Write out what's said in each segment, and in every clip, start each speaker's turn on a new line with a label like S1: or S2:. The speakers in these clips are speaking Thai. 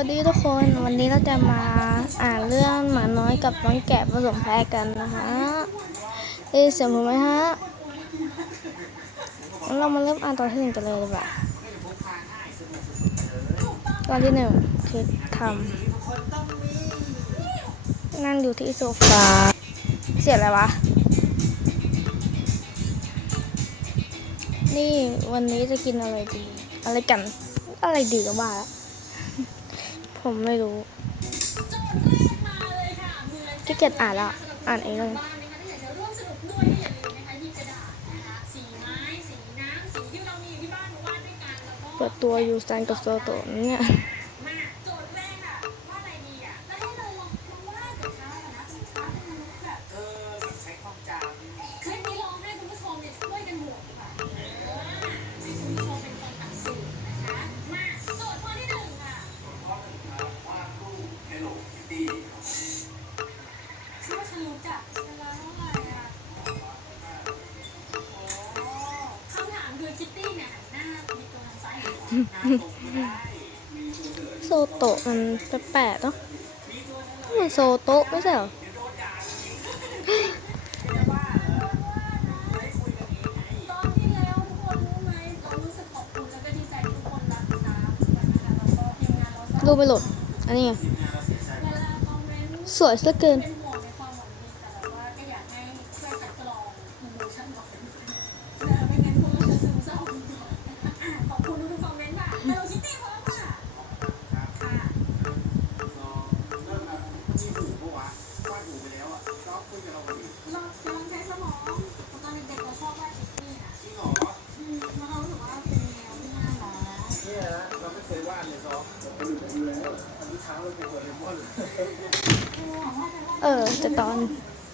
S1: สวัสดีทุกคนวันนี้เราจะมาอ่านเรื่องหมาน้อยกับน้องแกะผสมแพ้กันนะฮะเอ้เสียงผมไหมฮะงั้นเรามาเริ่มอ่านตอนที่หนึ่งกันเลยดีกว่าตอนที่หนึ่งคือทำนั่งอยู่ที่โซฟาเสียงอะไรวะ นี่วันนี้จะกินอะไรดี อะไรกัน อะไรดีก็บ้าละ ผมไม่รู้ที่เกียจอ่านละอ่านเองเลยเปิดตัวอยูซันกับโซโตเนี่ย
S2: โซ
S1: โตะมันแปลกๆเนาะมันโซโตะไม่ใช่เหรอ
S2: รูไป
S1: โหลด อันนี้สวยซะเกิน
S2: ลองลองใช้สมองตอนเด็กๆเราชอบวาดคิตตี้นะอืมแล้วเรารู้สึกว่าเป็นแนวที่น่ารัก
S3: เนี่ยนะเราไม่เคยวาดเลยซอฟดูแล้วอันนี้เช้าเราเป็นโดเรมอนเลย
S1: เออแต่ตอน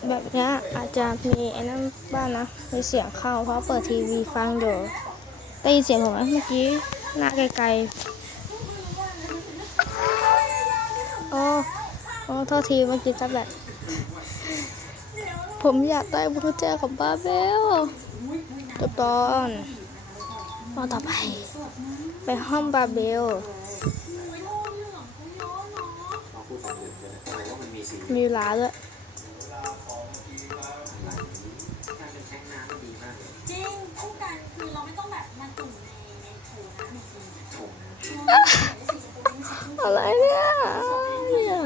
S1: แบบเนี้ยอาจจะมีไอ้นั่นบ้างนะมีเสียงเข้าเพราะเปิดทีวีฟังอยู่ได้ยินเสียงผมไหมเมื่อกี้หน้าไกลๆอ๋ออ๋อโทษทีเมื่อกี้จับแบบ ผมอยากได้บุญแจของบาเบลจบตอนตอนต่อไป ไปห้องบาเบล มีร้านด้วย
S2: จริงคู่กันคือเราไม่ต้องแบบมาจุ่มในในโถน้ำอีกที
S1: อะไรเนี่ยเนี่ย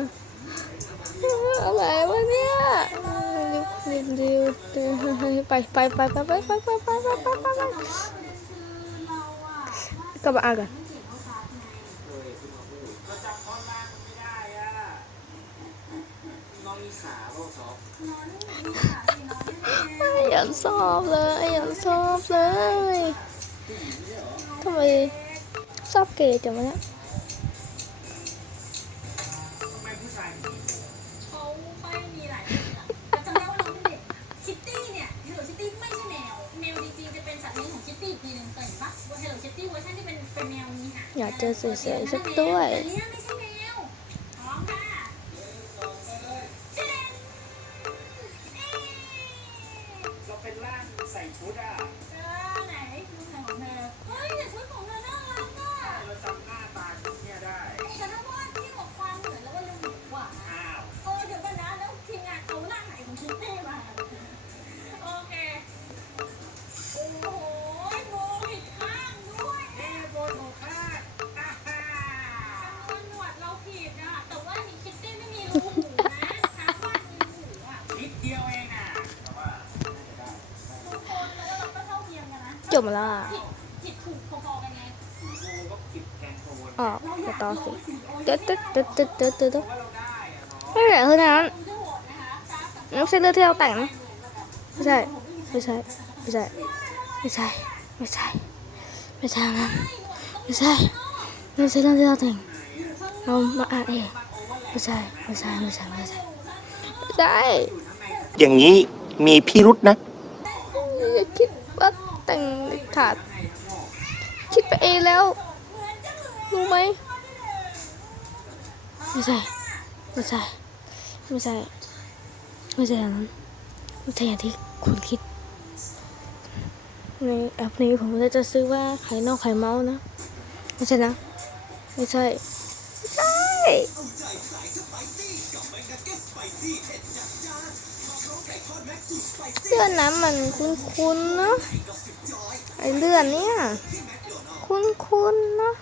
S1: อะไรวะเนี่ยดิวดิวดิว ไปไปไปไปไปไปไปไปไปไปไปไป
S2: แต่ว่าประเด็นคือเราอะ
S1: กลับมาอ่านกัน
S3: อล่างไม่ได้อะน้องมีขาเปล่าซอฟ
S2: นอนมีขาสีนอนไม่ได้
S1: อย่าสอบเลยอย่าสอบเลยทำไมสอบเกย์จังวะเนี่ย
S2: อยากเจอ
S1: สวยๆสักด้วย
S2: เนี่ยไม่ใช่แมวพร้อมค่ะเรา
S3: เป็นร่างใส่ชุดอะ
S2: เออไหนดูไหนของเธอเฮ้ยแต่ชุดของเธอน่ารักอะ
S3: เราจำหน้าตาชุดเนี่ยได้
S2: แต่ถ้าว่าที่บอกความเหมือนแล้วว่าเรื่องหมือนกว่า
S3: อ้าว
S2: เออเดี๋ยวกันนะแล้วทีมงานเอาหน้าไหนของคิตตี้มา
S3: บ
S2: มา
S3: แล้
S2: ว
S1: อะ
S2: อๆกันไง
S3: คุณครูก็ผิดแทนโทน
S1: อไปต่อสิตึ๊ดตึ๊ดตึ๊ดตึ๊ดตึ๊ดตึ๊ดตึ๊ด
S3: ว่าเราได้อะเนาะ
S1: ไม่เหลือเท่านั้น
S2: คุณจะโหวตนะคะกราฟกับ
S1: ไม่ใช่เรื่องที่เราแต่งนะไม่ใช่ ไม่ใช่ ไม่ใช่ ไม่ใช่ ไม่ใช่ ไม่ใช่นะไม่ใช่ไม่ใช่เรื่องที่เราแต่งเรามาอ่านเองไม่ใช่ ไม่ใช่ ไม่ใช่ ไม่ใช่ ไม่ใช่
S4: อย่างนี้มีพิรุษนะ
S1: อย่าคิดว่าแต่งเด็ด ขาด คิดไปเองแล้ว รู้ไหมไม่ใช่ไม่ใช่ไม่ใช่ไม่ใช่อย่างนั้นไม่ใช่อย่างที่คุณคิด ในแอปนี้ผมจะซื้อว่าไข่นอกไข่เมาส์นะ ไม่ใช่นะ ไม่ใช่ ไม่ใช่
S2: เลื่อนนั้นมันคุ้นๆเนาะ ไอเลื่อนเนี่ย คุ้นๆเนาะ